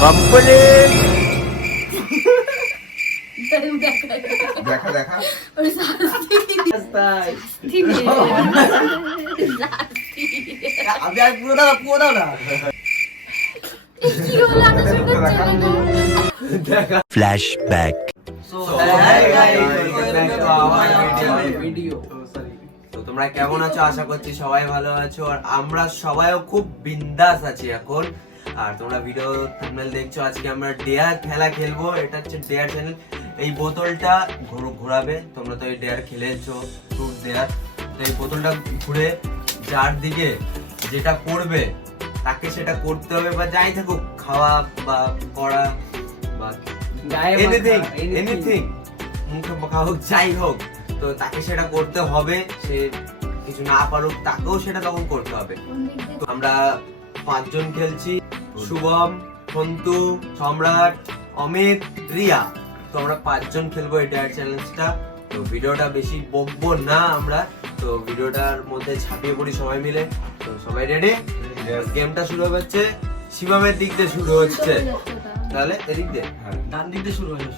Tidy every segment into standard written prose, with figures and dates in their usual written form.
Complete. দেখা দেখা আমি আর পুরো দাও না ফ্ল্যাশব্যাক। তো তোমরা কেমন আছো? আশা করছি সবাই ভালো আছো, আর আমরা সবাইও খুব বিন্দাস আছি এখন। আর তোমরা ভিডিও থাম্বনেল দেখছো, আজকে আমরা ডেয়ার খেলা খেলবো। এটা হচ্ছে ডেয়ার চ্যানেল। এই বোতলটা ঘোরাবে, তোমরা তো এই ডেয়ার খেলেছো, ফ্রুট ডেয়ার। তো এই বোতলটা ঘুরে যার দিকে যেটা করবে তাকে সেটা করতে হবে, বা যাই থাকুক, খাওয়া বা করা বা এনিথিং এনিথিং, মুখে মাখা হোক যাই হোক, তো তাকে সেটা করতে হবে। সে কিছু না পারুক, তাকেও সেটা তখন করতে হবে। তো আমরা 5 জন খেলছি, শুভম, সন্তু, সম্রাট, অমিত, রিয়া। তো আমরা 5 জন খেলবো এই ডেয়ার চ্যালেঞ্জটা। তো ভিডিওটা বেশি বকবো না আমরা, তো ভিডিওটার মধ্যে ঝাঁপিয়ে পড়ি সবাই মিলে। তো সবাই রেডি? গেমটা শুরু হচ্ছে শিবমের দিক দিয়ে শুরু হচ্ছে, তাহলে এদিক দিয়ে ডান দিক দিয়ে শুরু হয়ে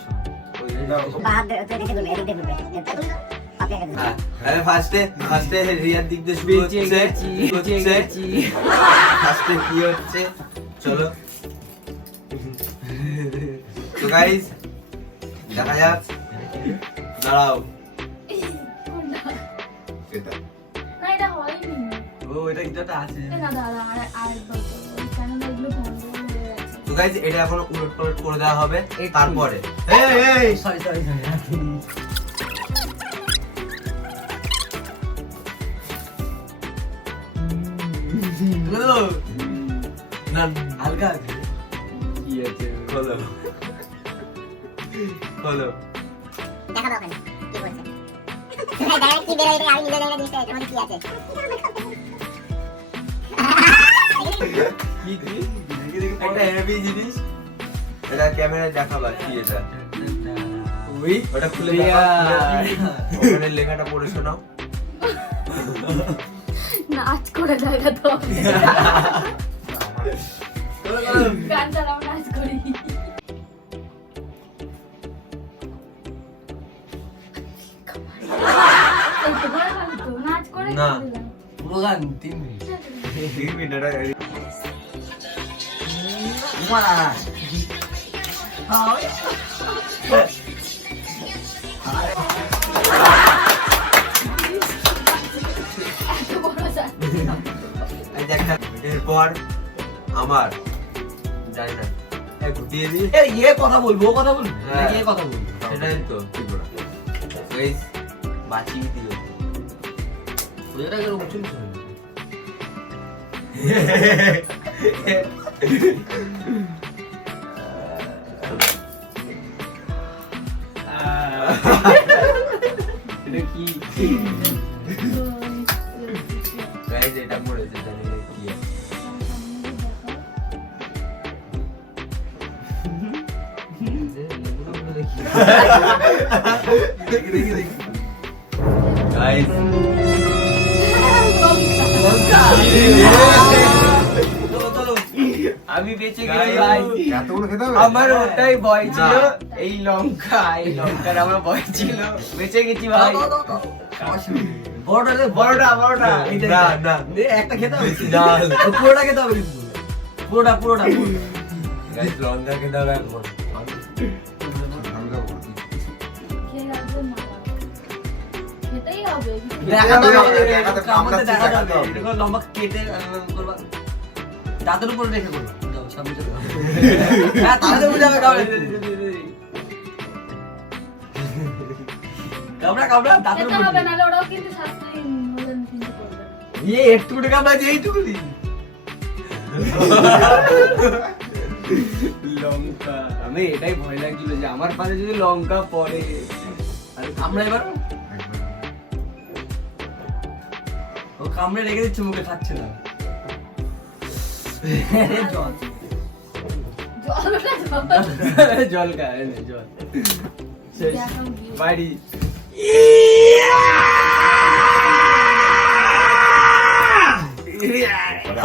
ফার্স্টে রিয়ার দিক দিয়ে শুরু হচ্ছে। ফার্স্টে কি হচ্ছে চলো, তো গাইস দেখা যাক। দাঁড়াও, এটা ও এটা কিছুটা আছে তো গাইস এটা এখন উলট পালট করে দেওয়া হবে। তারপরে সরি না হালকা কি আছে বলো বলো। দেখা দাও ওখানে কি বলছে ডাইরেক্ট কি বের হয়ে আমি নিজে জায়গা দিতে এটা কি আছে কি কি একটা হেভি জিনিস, এটা ক্যামেরায় দেখাবা কি এটা। ওই ওটা খুলে দেখা, ওখানে লেখাটা পড়ে শোনাও। নাচ করে দেখা তো গান চালাও, নাচ করি। নাচ করে না। পুরো গান 3 মিনিট 3 মিনিট মারা এত বড় যায়। এরপর আমার জানি না ঘুটিয়ে দিই, ইয়ে কথা বলবো ও কথা বলবো হ্যাঁ। ইয়ে কথা বলবো সেটাই তো গাইস বাঁচিয়ে দিল। ওটা কেন উঁচু এটা কি গাইস? এটা পড়েছে, জানি না কি আছে। গাইস আমি বেঁচে গেছি ভাই। এতগুলো খেতে হবে? আমার ওটাই ভয় ছিল, এই লঙ্কার আমার ভয় ছিল, বেঁচে গেছি ভাই। বড়টা এইটা না, না। একটা খেতে হবে, না। পুরোটা খেতে হবে কিন্তু পুরোটা গাইস লঙ্কা খেতে হবে এখন। আমি যাবো। খেয়ে রাখবে না। খেতেই হবে। দেখাতে হবে, দেখাতে হবে, আমাদের দেখাতে দেখাতে হবে। হবে। এটা লম্বা কেটে করবা, দাঁতের উপরে রেখে করবা। যাও সামনে চলে যাও। হ্যাঁ তাহলে বুঝাবে কামড়া দাঁতের খেতে উপরে হবে, নাহলে ওরাও কিন্তু শাস্তি হলেন কিন্তু করবে না। ये একটুকুনি কামড়া যে এইটুকু দি লঙ্কা। আমি এটাই ভয় লাগছিল যে আমার পাশে যদি লঙ্কা পড়ে। আরে কামড়া এবার, ও কামড়ে রেখে দিচ্ছে, মুখে খাচ্ছে না। জল জল খায় জল শেষ বাড়ি।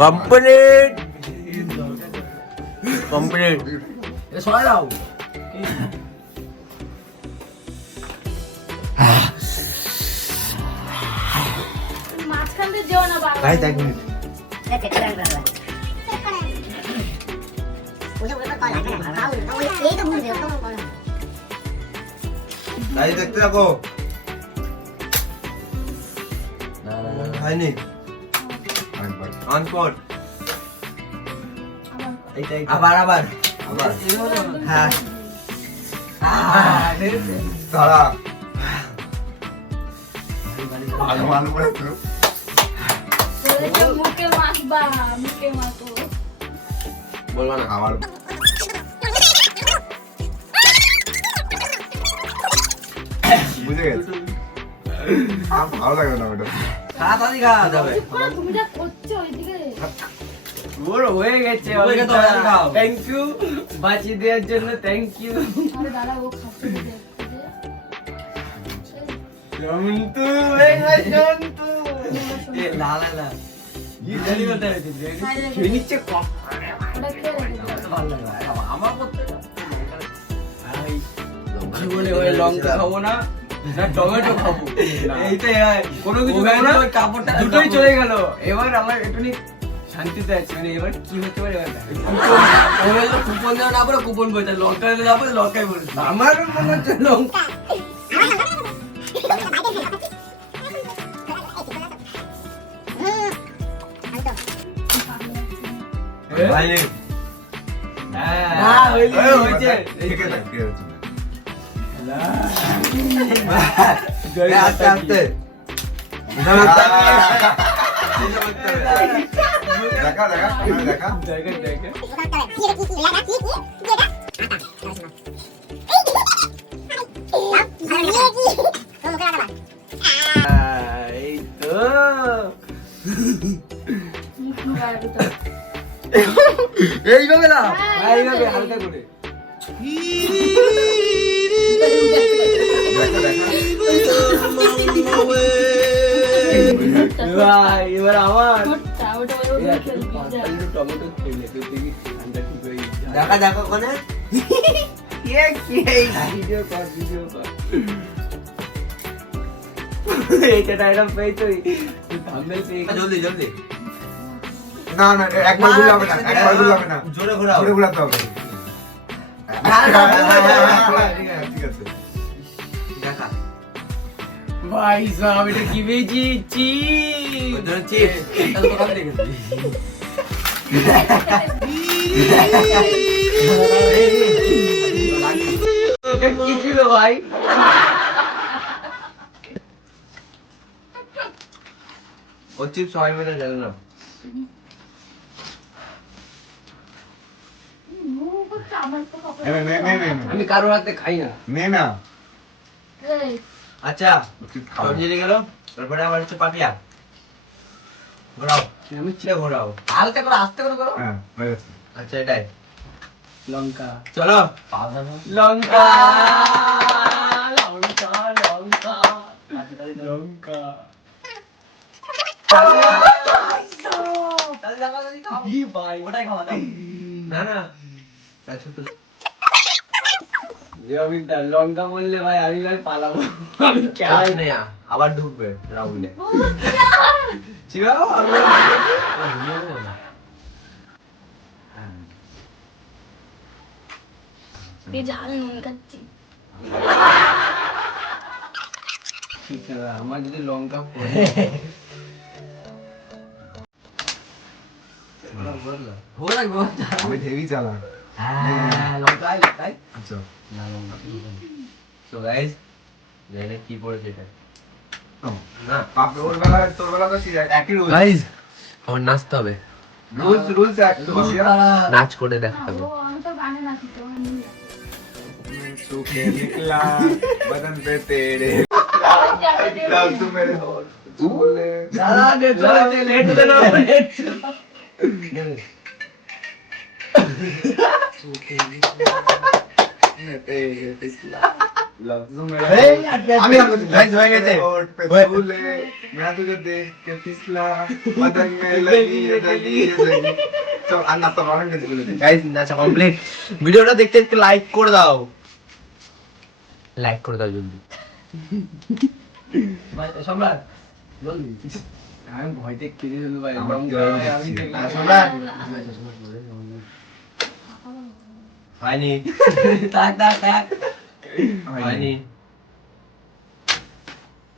কমপ্লিট। কমপ্লিট। এ সরাই দাও। মাঝখান দিয়ে যেও না বারবার। Guys 1 minute. এই তো ভুল বেরো তো বলো তাই দেখতে থাকো। না না না, না। হয়নি। একবার। অন কর। এইটা এইটা। আবার। আবার। হ্যাঁ। তারা আলু আলু করে তো বলেছে মুখে মাখবা, মুখে মাখো। বলবা না। আবার বুঝে গেছে। আমার ভালো লাগে না ওটা। তাড়াতাড়ি খা যাবে। চুপ করো, তুমি যা করছো ওইদিকে। ওর হয়ে গেছে। হয়ে গেছে, তাড়াতাড়ি খাও। থ্যাংক ইউ বাঁচিয়ে দেওয়ার জন্য, থ্যাংক ইউ। আরে দাদা ও খাচ্ছে দেখতে দে। জন্তু জন্তু এ লা লা লা ই জানি বলতে রে খেয়ে নিচ্ছে কম। ওটা খেয়ে রেখে দাও। ভালো লাগে না। আমার করতে জীবনে ওই লঙ্কা খাবো না, না টমেটো খাবো, এইটাই হয়। কোনো কিছু খাবো না, কাপড়টা দুটোই চলে গেল। এবার আমার একটুখানি শান্তিতে আছে, মানে এবার কি হতে পারে এবার কুপন দেওয়া না পরে কুপন বইতে লঙ্কা দিলে যাবো, লঙ্কাই বলছে আমার মনে হচ্ছে লঙ্কা। হয়নি। হ্যাঁ হয়েছে। ঠিক আছে, ঠিক আছে। আস্তে আস্তে। দেখা দেখা দেখা দেখে দেখে এই তো মুখ নুকায় ভিতরে। এইভাবে না, হ্যাঁ, এইভাবে হালকা করে। এবার আমার ঠোঁটটা, ওটা ওই ওই খেলবি, যা। টমেটো খেলে তো দেখি ঠান্ডা ঠিক হয়ে যাবে। দেখা দেখো ওখানে। ভিডিও কর, ভিডিও কর। এইটা ডায়লগ পেয়েছো, থাম্বনেল পেয়ে গেছো। জলদি জলদি। না না একবার ঘুরে হবে না, একবার ঘুরে হবে না, জোরে ঘোরাও। ঘুরে ঘুরাতে হবে। ঠিক আছে। দেখা। ভাই সাহেব এটা কি পেয়েছি? চিপ। ওর জন্য চিপস। এটা তো দোকানে রেখেছি। এটা কি ছিল ভাই? ও চিপস সবাই মিলে জানে না। মুখ করছে, আমার তো খবর নে নে নে নে আমি কারোর হাতে খাই না। নে না। এই, আচ্ছা চিপস খাও। সবজি দিয়ে গেল, তারপরে আবার হচ্ছে পাপিয়া। ঘোরাও। আমি চিলে ঘোরাও। হালকা করে আস্তে করে করো। হ্যাঁ হয়ে গেছে। আচ্ছা এটাই। লঙ্কা চলো। লঙ্কা লঙ্কা লঙ্কা লঙ্কা কি ভাই ওটাই খাওয়া দাও। না না। আচ্ছা তো জমিনটা লঙ্কা বললে ভাই আমি ভাই পালাবো। আমি চাই না, আবার ঢুকবে রাউন্ডে। চিবাও এই ঝাল নুন খাচ্ছি। ঠিক আছে, আমার যদি লঙ্কা পড়ে ভোগ লাগবে। আমি হেভি চালাক। হ্যাঁ লঙ্কাই লঙ্কাই আচ্ছা না লঙ্কা সো গাইস জানেন কি পড়েছে এটা? না পাপে ওর বেলা তোর বেলা তো একই রুল। গাইস আমার নাচতে হবে, রুলস এক তো নাচ করে দেখাতে হবে। ও, আমি তো গানে নাচি তো, আমি सूखे निकला बदन पे तेरे জানি না। लफ्ज मेरे होठ बोले দাদা দে চলে লেট হতে না লেট लफ्ज मेरे আমি গাইস হয়ে গেছে। होठ पे बोले मैं तुझे देख के फिसला बदन में लगी ये लगी ये लगी চল আর না তো অনেক কিছু বলে দিই। গাইস নাচা কমপ্লিট। ভিডিওটা দেখতে দেখতে লাইক করে দাও, লাইক করে দাও জলদি। সম্রাট জলদি, আমি ভয়তে কেঁদে দিল ভাই। আমার আমি জল আমি দিচ্ছি। দেখলাম। আর সম্রাট, হয়নি থাক থাক থাক। হয়নি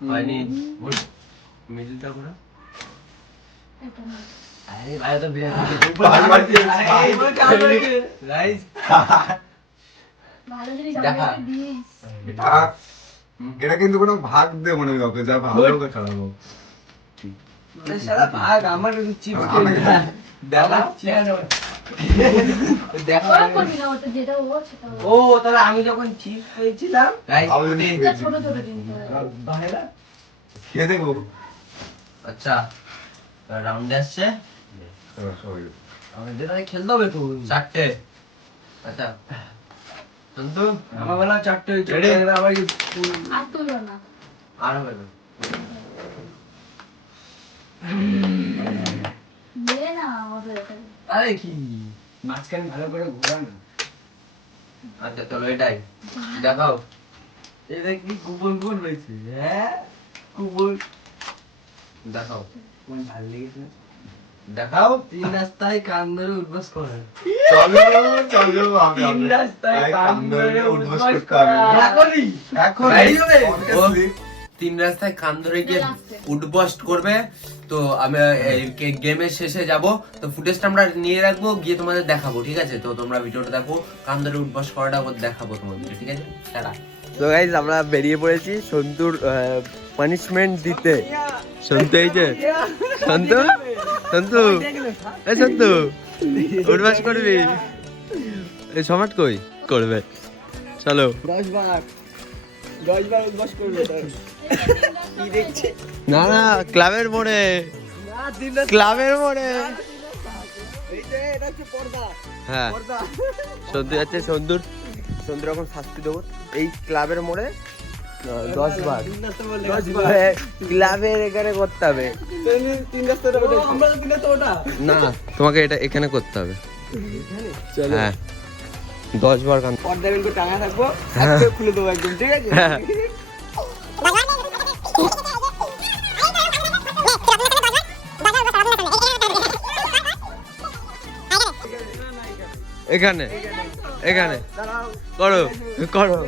হয়নি। মিডিলটা করে আরে ভাই তো বিয়ে বারবার দিয়েছে। গাইস ভালো জিনিস দেখা। আমাকে দিস। থাক। এটা কিন্তু কোনো ভাগ দেবো না ওকে, যা ভালো ওকে খেলাবো। সারা ভাগ আমার চিপস দেখা দেখা ওরা করবি না, ওটা যেটা ও সেটা ও। ও তাহলে আমি যখন চিপস খেয়েছিলাম গাইস আমি এটা ছোট ছোট কিন্তু ভাইরা খেয়ে দেখবো। আচ্ছা রাউন্ডে আসছে আমাদের তাহলে খেলতে হবে তো। 4টে। আচ্ছা সন্তু আমার বেলা 4টে হয়েছে। Ready? আবার আর তুললো না। আর হবে না। দে না আমাকে এটা। আরে কি মাঝখানে ভালো করে ঘোরা না। আচ্ছা চলো এটাই দেখাও। এটা কি কুপন কোন রয়েছে? হ্যাঁ কুপন দেখাও কোন ভালো লেগেছে? দেখাও। 3 রাস্তায় কান ধরে উঠবাস করে। চলো চলো আমি তিন রাস্তায় কান ধরে উঠবস উঠবাস করতে হবে। করা। এখনই এখন Ready হবে? ও 3 রাস্তায় কান ধরে গিয়ে উডবস্ট করবে। তো আমি গেমের শেষে যাব, তো ফুটেজটা আমরা নিয়ে রাখবো, গিয়ে তোমাদের দেখাবো, ঠিক আছে? তো তোমরা ভিডিওটা দেখো, কান ধরে উডবস্ট করাটা দেখাবো তোমাদের, ঠিক আছে? টাটা। তো গাইস আমরা বেরিয়ে পড়েছি সন্তুর পানিশমেন্ট দিতে। সন্তু এই যে সন্তু সন্তু এই সন্তু উডবস্ট করবি? এই সমাজ কই করবে? চলো 10 বার উঠবাস করবে তার। কি দেখছে? না না ক্লাবের মোড়ে, না 3 রাস্তা ক্লাবের মোড়ে। এই যে এটা হচ্ছে পর্দা। হ্যাঁ পর্দা। সন্তু যাচ্ছে, সন্তুর এখন শাস্তি দেবো এই ক্লাবের মোড়ে 10 বার। 3 রাস্তা বলে 10 বার ক্লাবের এখানে করতে হবে। 3 রাস্তা ওটা। আমরা তো 3 রাস্তা ওটা। না তোমাকে এটা এখানে করতে হবে। হ্যাঁ 10 বার কান। পর্দা বেল করে টাঙা থাকবো, আজকে খুলে দেবো একদম, ঠিক আছে? হ্যাঁ। এখানে এখানে করো করো।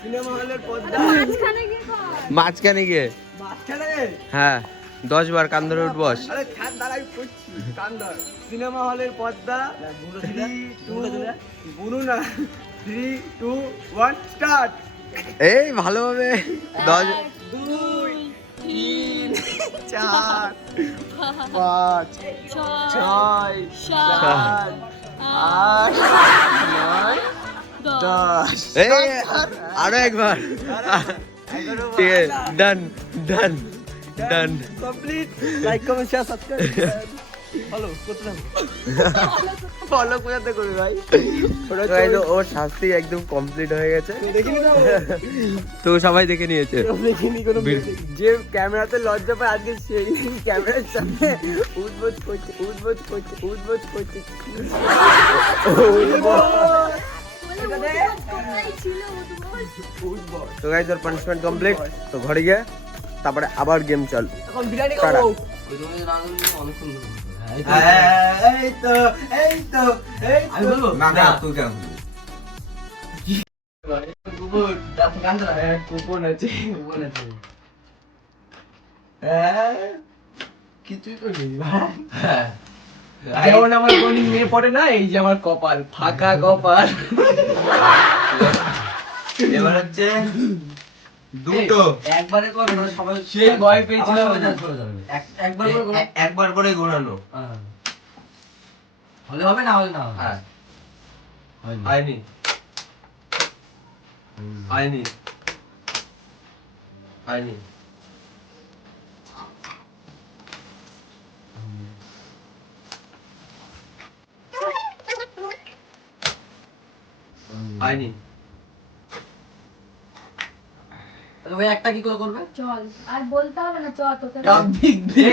সিনেমা হলের পর্দা মাঝখানে গিয়ে কর। মাঝখানে গিয়ে মাঝখানে। হ্যাঁ 10 বার কান ধরে উঠবস। আরে ছাদ দাঁড়াই করছি কান ধর। সিনেমা হলের পর্দা 3 2 বুনু না 3 2 1 স্টার্ট। এই ভালোভাবে 10 2 3 4 5 6 7 8 9 10। এই আরো একবার। ঠিক আছে done done done. Complete. Like comment share subscribe follow করতে থাকো। ফলো কোথাতে করবে ভাই? ওর শাস্তি একদম কমপ্লিট হয়ে গেছে, দেখিনি তো, তো সবাই দেখে নিয়েছে। দেখিনি কোনো যে ক্যামেরাতে লজ্জা পায় আজকে সেই ক্যামেরার সামনে উদ্বোধ করছে উদ্বোধ করছে উদ্বোধ করছে। বলে কোথায় ছিল উঠবাস? তো গাইস ওর পানিশমেন্ট কমপ্লিট। তো ঘরে গিয়ে তারপরে আবার গেম চালু। এখন বিরিয়ানি টাটা। খাবো। এই তো এই তো এই আমি বলবো না না তুই কেন? কুপন কুপন আছে কুপন আছে। কিছুই তো নেই ভাই। যেমন আমার কোন মেয়ে পড়ে না, এই যে আমার কপাল ফাঁকা কপাল। এবার হচ্ছে দুটো। একবারে করো না সবাই, সেই ভয় পেয়েছিলাম। একবার করে করো। একবার করে ঘোরানো। হলে হবে না হলে না। হ্যাঁ আইনি আইনি আইনি আইনি। ওই একটা কি করে করবে? চল আর বলতে হবে না, চল তোকে টপিক দে।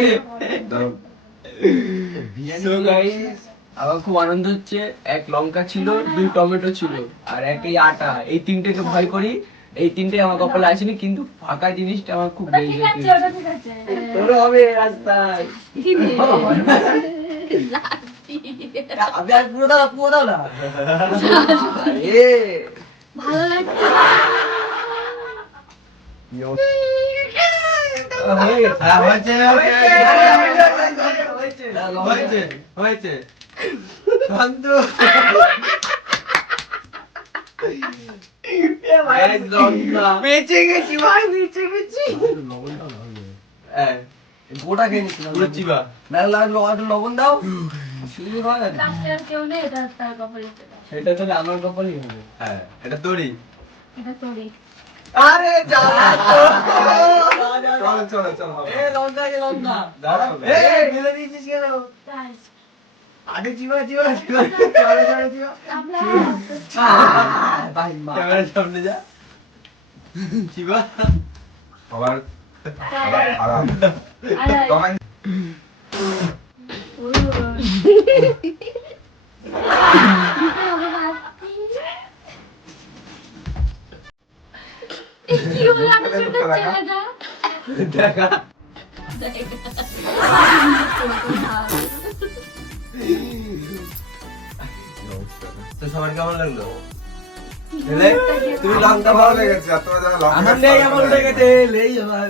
দাও। So guys, আমার খুব আনন্দ হচ্ছে। এক লঙ্কা ছিল, 2 টমেটো ছিল, আর এক এই আটা। এই তিনটেকে ভয় করি, এই তিনটে আমার কপালে আসেনি, কিন্তু ফাঁকা জিনিসটা আমার খুব ওটা বেশি ঠিক আছে, ওটা ঠিক আছে। তোর হবে রাস্তায়। কি রে? আমি আর পুরো দাও না। এ ভালো লাগছে। হয়েছে বেঁচে গেছি ভাই, বেঁচে গেছি। গোটা খেয়ে নিচ্ছিলাম। লবণ দাও। শুধু খাওয়া যাবে না। লাস্টে আর কেউ নেই, এটা তার কপালে চলে আসে। এটা তাহলে আমার কপালই হবে। হ্যাঁ এটা তোরই এটা তোরই। আরে জ্বালা তো। চলো হবে। এ লঙ্কা এ লঙ্কা। দাঁড়াও। এ ঢেলে দিয়েছিস কেন? তাই। আগে চিবা। চলো। চাপলা। ভাই মা। ক্যামেরার সামনে যা চিবা সবার চাপলা। আরাম। আরে, কমেন্ট ওই ওই। কি হলো আমি শুনতে চেহারা? দেখা। তো সবার কেমন লাগলো ছেলে তুমি লঙ্কা ভালো ভালো লেগেছে লেগেছে আর তোমার যারা লঙ্কা আমার নেই, আমার উঠে গেছে। লেই আমার।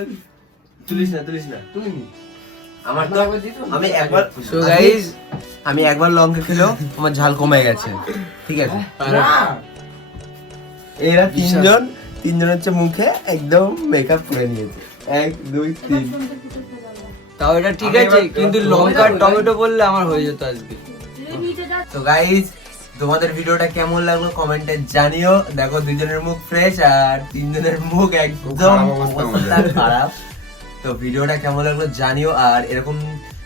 তুলিস না তুই আমার তো সো গাইস আমি একবার লঙ্কা খেলেও আমার ঝাল কমে গেছে ঠিক আছে এরা তিনজন হচ্ছে মুখে একদম মেকআপ করে নিয়েছে 1 2 3 তাও এটা ঠিক আমি আছে, এবার কিন্তু একটু লঙ্কা আর টমেটো বললে আমার হয়ে যেত আজকে। তো গাইস তোমাদের ভিডিওটা কেমন লাগলো কমেন্টে জানিও দেখো দুজনের মুখ ফ্রেশ আর তিনজনের মুখ একদম খারাপ অবস্থা অবস্থা খারাপ তো ভিডিওটা কেমন লাগলো জানিও আর এরকম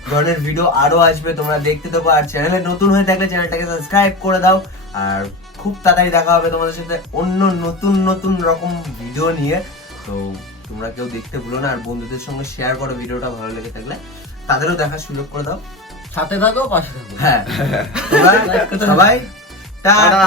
ধরনের ভিডিও আরো আসবে তোমরা দেখতে থাকো আর চ্যানেলে নতুন হয়ে থাকলে চ্যানেলটাকে সাবস্ক্রাইব করে দাও আর খুব তাড়াতাড়ি দেখা হবে তোমাদের সাথে অন্য নতুন রকম ভিডিও নিয়ে তো তোমরা কেউ দেখতে ভুলো না আর বন্ধুদের সঙ্গে শেয়ার করো ভিডিওটা ভালো লেগে থাকলে তাদেরও দেখার সুযোগ করে দাও সাথে থাকো, পাশে থাকো। হ্যাঁ সবাই টাটা